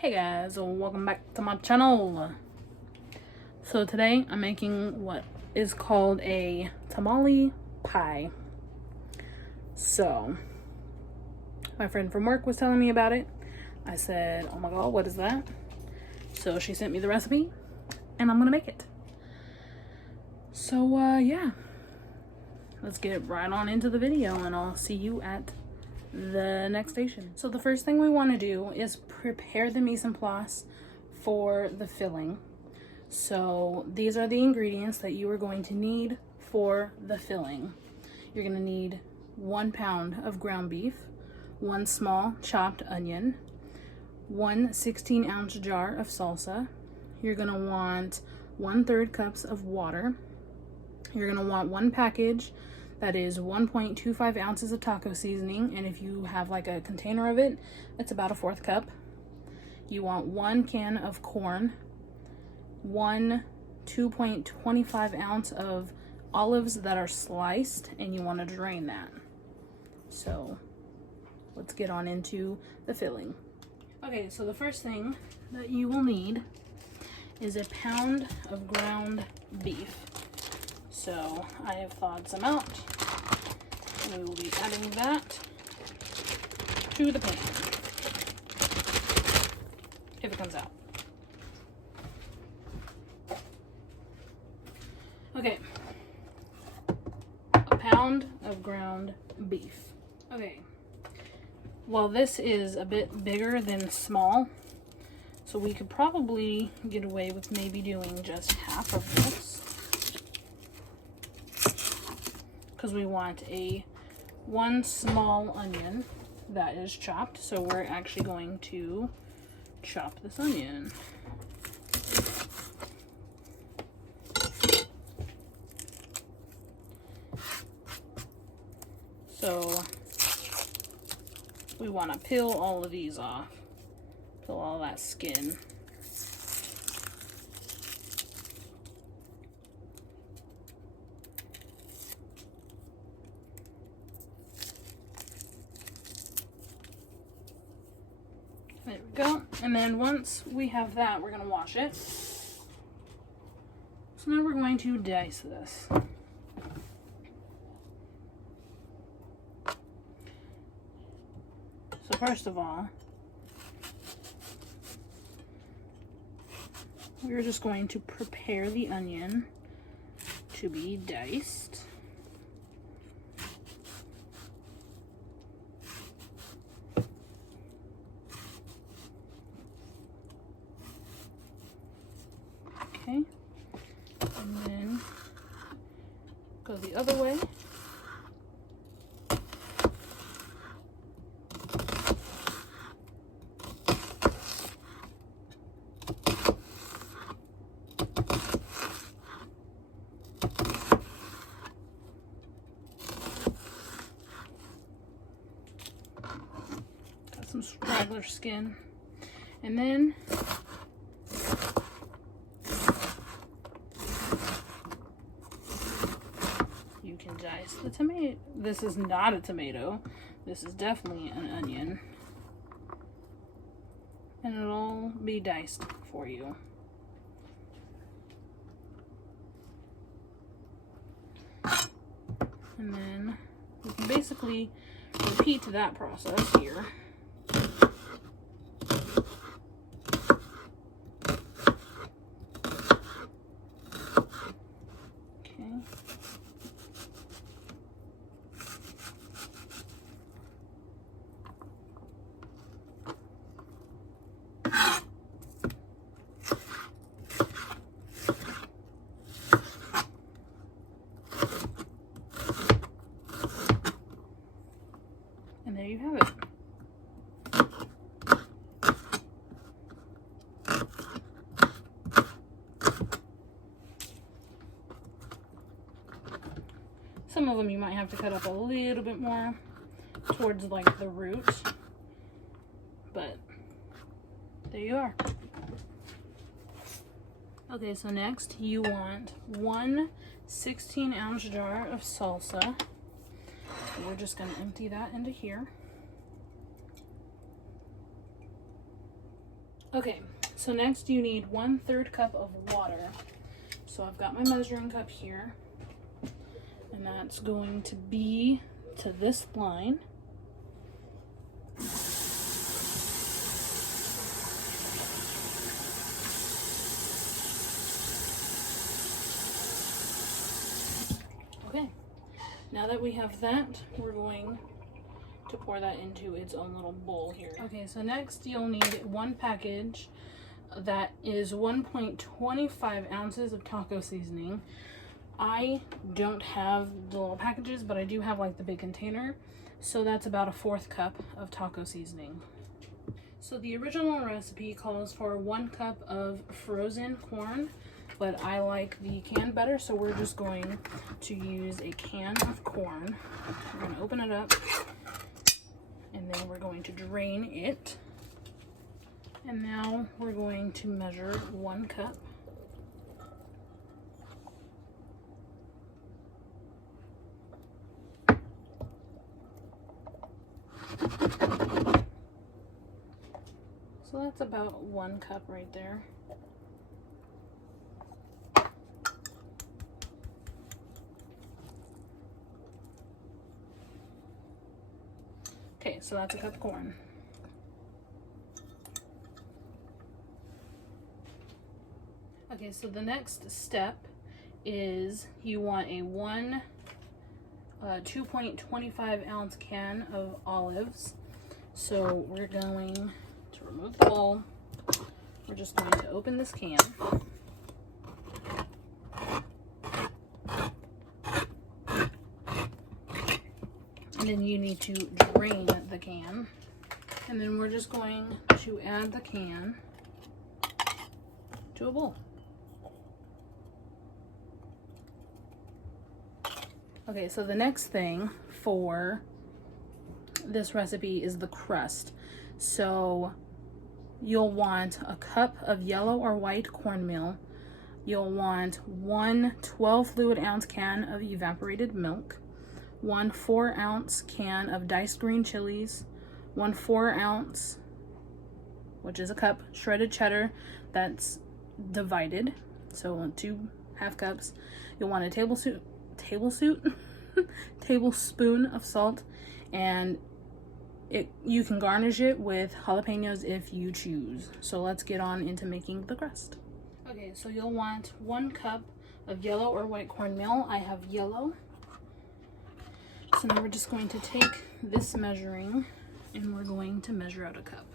Hey guys, welcome back to my channel. So today I'm making what is called a tamale pie. So my friend from work was telling me about it. I said, oh my god, what is that? So she sent me the recipe and I'm gonna make it. So yeah, let's get right on into the video and I'll see you at the next station. So the first thing we want to do is prepare the mise en place for the filling. So these are the ingredients that you are going to need for the filling. You're going to need 1 pound of ground beef, 1 small chopped onion, 1 16-ounce jar of salsa. You're going to want 1/3 cups of water. You're going to want 1 package that is 1.25 ounces of taco seasoning, and if you have like a container of it, it's about 1/4 cup. You want 1 can of corn, 1 2.25 ounce of olives that are sliced, and you want to drain that. So let's get on into the filling. Okay, so the first thing that you will need is 1 pound of ground beef. So I have thawed some out, and we will be adding that to the pan, if it comes out. Okay, 1 pound of ground beef. Okay, well, this is a bit bigger than small, so we could probably get away with maybe doing just half of this, because we want 1 small onion that is chopped. So we're actually going to chop this onion. So we want to peel all of these off, peel all that skin. There we go. And then once we have that, we're going to wash it. So now we're going to dice this. So first of all, we're just going to prepare the onion to be diced. Okay, and then go the other way. Got some straggler skin, and then you can dice the tomato. This is not a tomato. This is definitely an onion. And it'll all be diced for you. And then we can basically repeat that process here. Okay. And there you have it. Some of them you might have to cut up a little bit more towards like the root, but there you are. Okay, so next you want 1 16-ounce jar of salsa. We're just going to empty that into here. Okay, so next you need 1/3 cup of water. So I've got my measuring cup here, and that's going to be to this line. Okay, now that we have that, we're going to pour that into its own little bowl here. Okay, so next you'll need one package that is 1.25 ounces of taco seasoning. I don't have the little packages, but I do have like the big container, so that's about a 1/4 cup of taco seasoning. So the original recipe calls for 1 cup of frozen corn, but I like the can better, so we're just going to use a can of corn. We're going to open it up, and then we're going to drain it. And now we're going to measure 1 cup. So that's about 1 cup right there. Okay, so that's a cup of corn. Okay, so the next step is you want a 2.25 ounce can of olives. So we're going to remove the bowl. We're just going to open this can. And then you need to drain the can. And then we're just going to add the can to a bowl. Okay, so the next thing for this recipe is the crust. So you'll want a cup of yellow or white cornmeal. You'll want 1 12 fluid ounce can of evaporated milk, 1 4 ounce can of diced green chilies, 1 4 ounce, which is a cup, shredded cheddar that's divided, so 2 half cups. You'll want a tablespoon of salt, and you can garnish it with jalapenos if you choose. So let's get on into making the crust. Okay, so you'll want 1 cup of yellow or white cornmeal. I have yellow. So now we're just going to take this measuring and we're going to measure out a cup.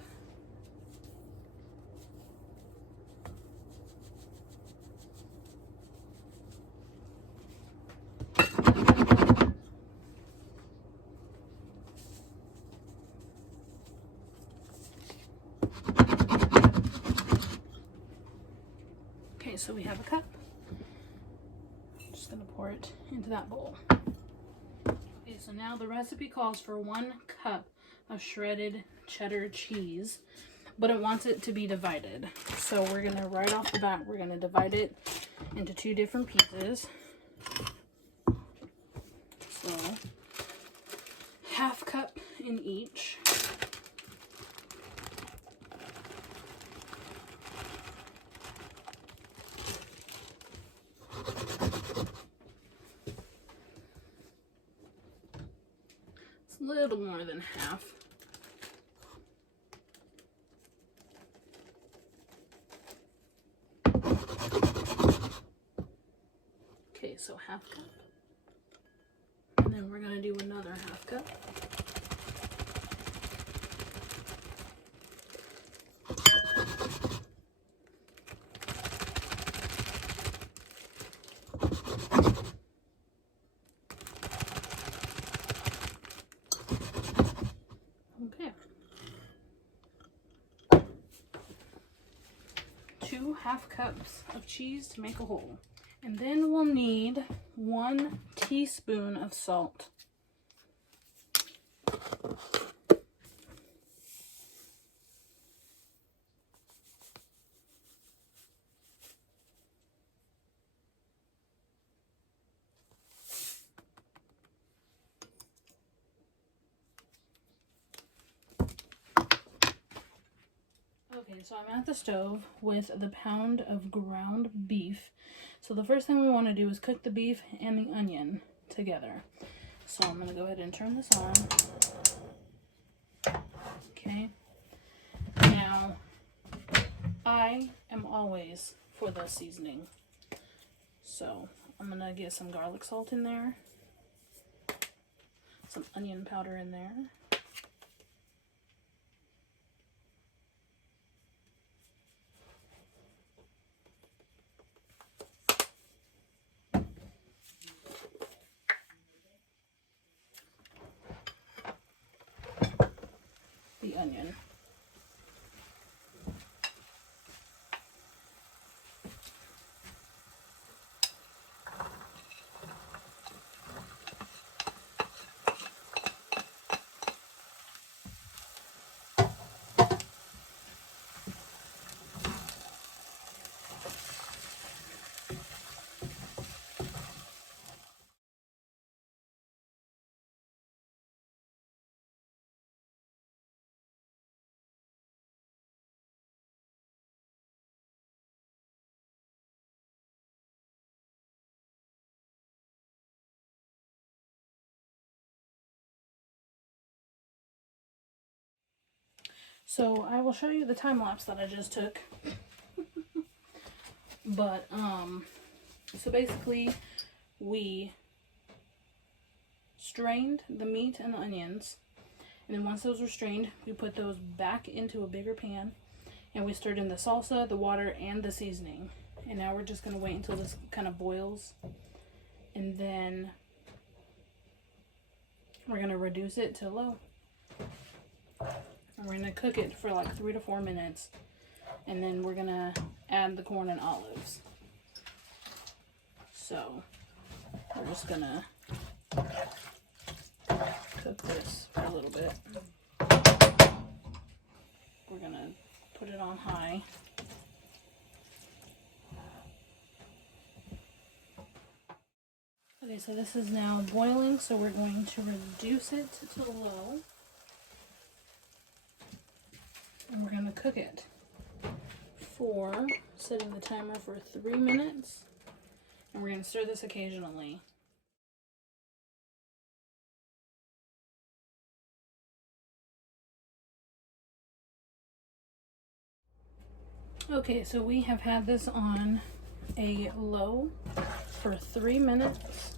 Okay, so we have a cup. I'm just gonna pour it into that bowl. Okay, so now the recipe calls for 1 cup of shredded cheddar cheese, but it wants it to be divided. So we're gonna, right off the bat, we're gonna divide it into 2 different pieces. So, half cup in each. It's a little more than half. Okay, so half cup. And then we're gonna do another half cup. Okay. 2 half cups of cheese to make a whole. And then we'll need 1 teaspoon of salt. Okay, so I'm at the stove with the pound of ground beef. So the first thing we want to do is cook the beef and the onion together. So I'm going to go ahead and turn this on. Okay. Now, I am always for the seasoning. So I'm going to get some garlic salt in there. Some onion powder in there. The onion. So I will show you the time lapse that I just took. But so basically we strained the meat and the onions, and then once those were strained, we put those back into a bigger pan, and we stirred in the salsa, the water, and the seasoning. And now we're just going to wait until this kind of boils, and then we're going to reduce it to low. And we're going to cook it for like 3 to 4 minutes, and then we're going to add the corn and olives. So we're just going to cook this for a little bit. We're going to put it on high. Okay, so this is now boiling, so we're going to reduce it to low. And we're going to cook it for, setting the timer for 3 minutes. And we're going to stir this occasionally. Okay, so we have had this on a low for 3 minutes.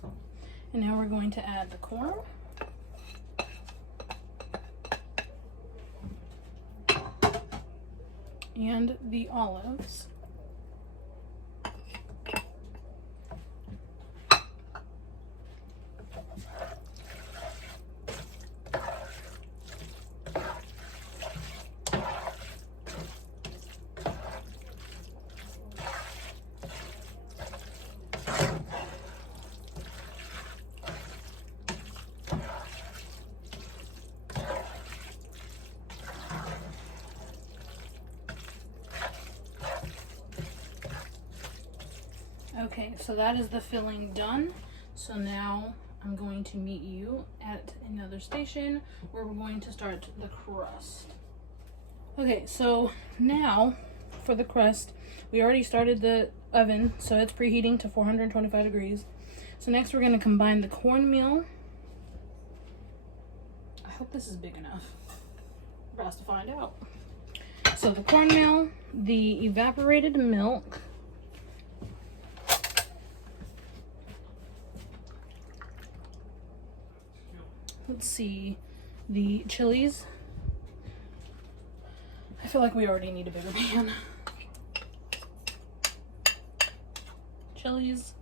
And now we're going to add the corn. And the olives. Okay, so that is the filling done. So now I'm going to meet you at another station where we're going to start the crust. Okay, so now for the crust, we already started the oven, so it's preheating to 425 degrees. So next we're going to combine the cornmeal. I hope this is big enough. We're about to find out. So the cornmeal, the evaporated milk, let's see, the chilies. I feel like we already need a bigger pan. Chilies.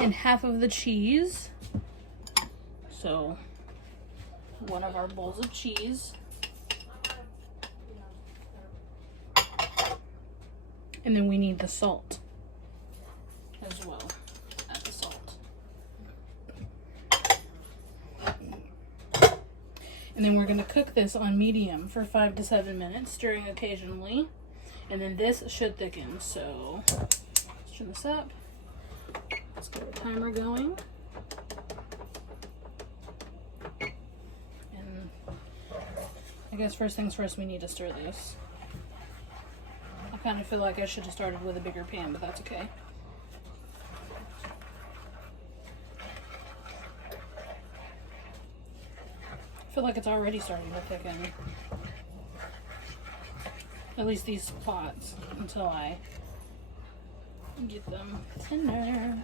And half of the cheese. So, one of our bowls of cheese. And then we need the salt as well. Add the salt. And then we're going to cook this on medium for 5 to 7 minutes, stirring occasionally. And then this should thicken. So let's turn this up. Let's get the timer going. And I guess first things first, we need to stir this. kind of feel like I should have started with a bigger pan, but that's okay. I feel like it's already starting to thicken. At least these spots, until I get them thinner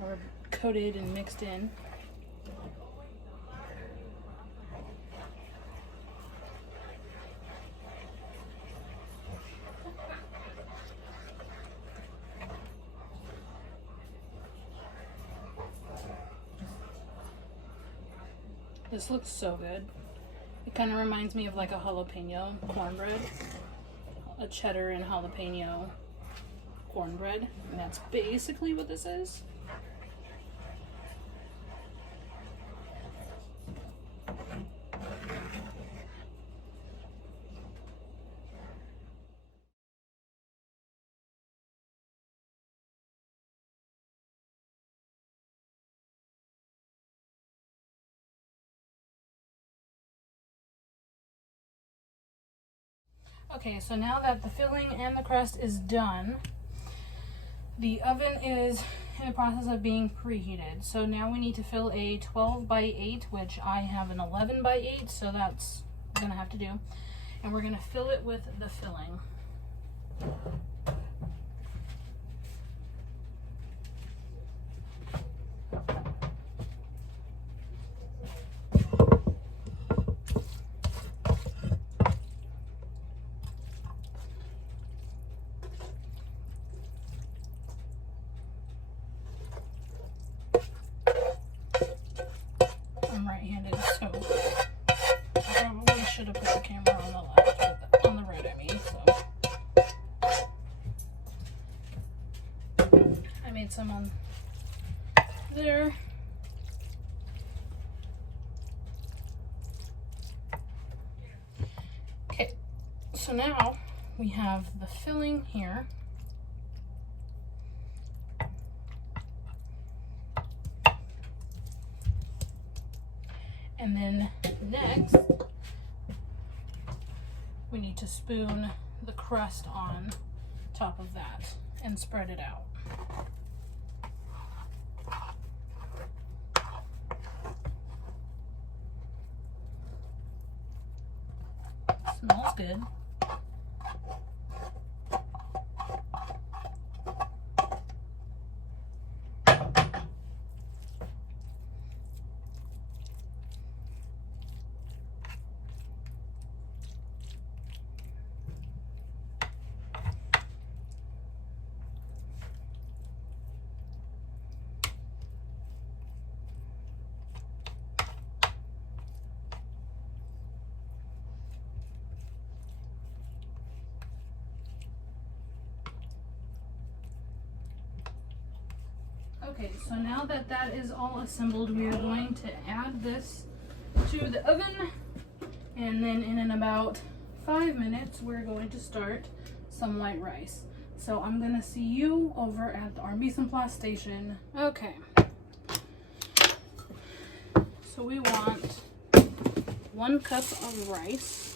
or coated and mixed in. This looks so good. It kind of reminds me of like a jalapeno cornbread, a cheddar and jalapeno cornbread, and that's basically what this is. Okay, so now that the filling and the crust is done, the oven is in the process of being preheated. So now we need to fill a 12 by 8, which I have an 11 by 8, so that's gonna have to do. And we're gonna fill it with the filling. I'm right-handed, so I probably should have put the camera on the left, or on the right, I mean, so. I made some on there. Okay, so now we have the filling here. And then next, we need to spoon the crust on top of that and spread it out. Smells good. Okay, so now that that is all assembled, we are going to add this to the oven, and then in about 5 minutes we're going to start some white rice. So I'm gonna see you over at our mise en place station. Okay, so we want 1 cup of rice.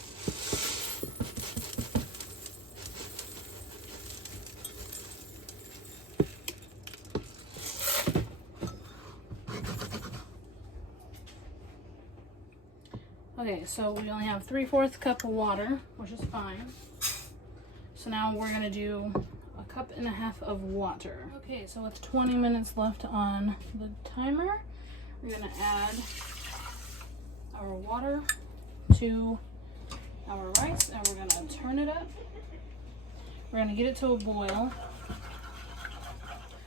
Okay, so we only have 3/4 cup of water, which is fine. So now we're gonna do 1.5 cups of water. Okay, so with 20 minutes left on the timer, we're gonna add our water to our rice, and we're gonna turn it up. We're gonna get it to a boil.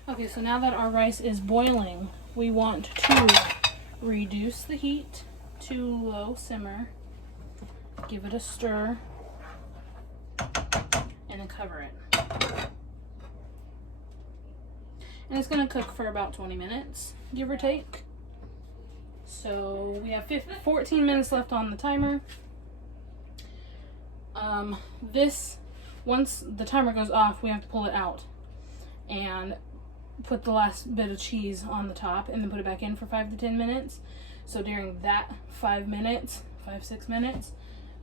Okay, so now that our rice is boiling, we want to reduce the heat to low simmer, give it a stir, and then cover it. And it's gonna cook for about 20 minutes, give or take. So we have 14 minutes left on the timer. Once the timer goes off, we have to pull it out and put the last bit of cheese on the top, and then put it back in for 5 to 10 minutes. So during that 5 minutes, 5-6 minutes,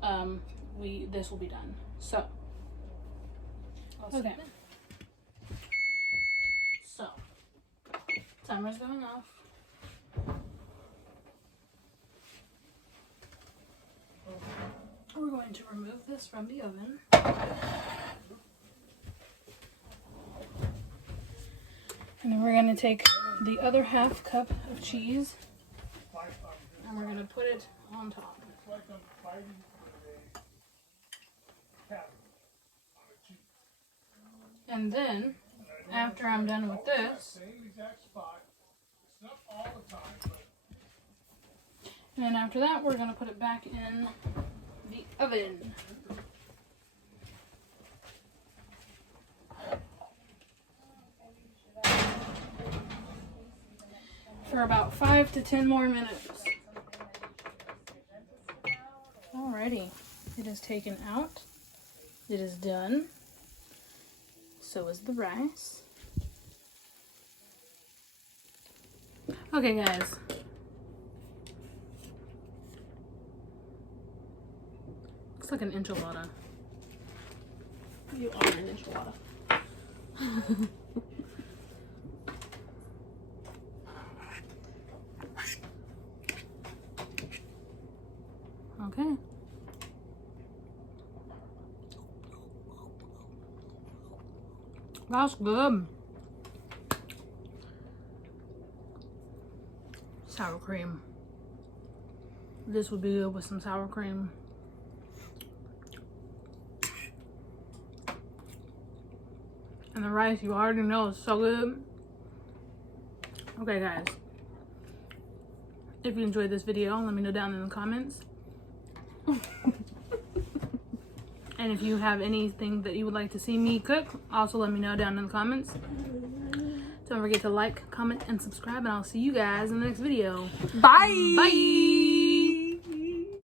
this will be done. So Okay. So, timer's going off. We're going to remove this from the oven. And then we're going to take the other half cup of cheese and we're going to put it on top. And then, after I'm done with this, and then after that, we're going to put it back in the oven. For about 5 to 10 more minutes. Alrighty, it is taken out. It is done. So is the rice. Okay, guys. Looks like an enchilada. You are an enchilada. Okay. That's good. Sour cream. This would be good with some sour cream. And the rice, you already know, is so good. Okay, guys. If you enjoyed this video, let me know down in the comments. And if you have anything that you would like to see me cook, also let me know down in the comments. Don't forget to like, comment, and subscribe, and I'll see you guys in the next video. Bye! Bye!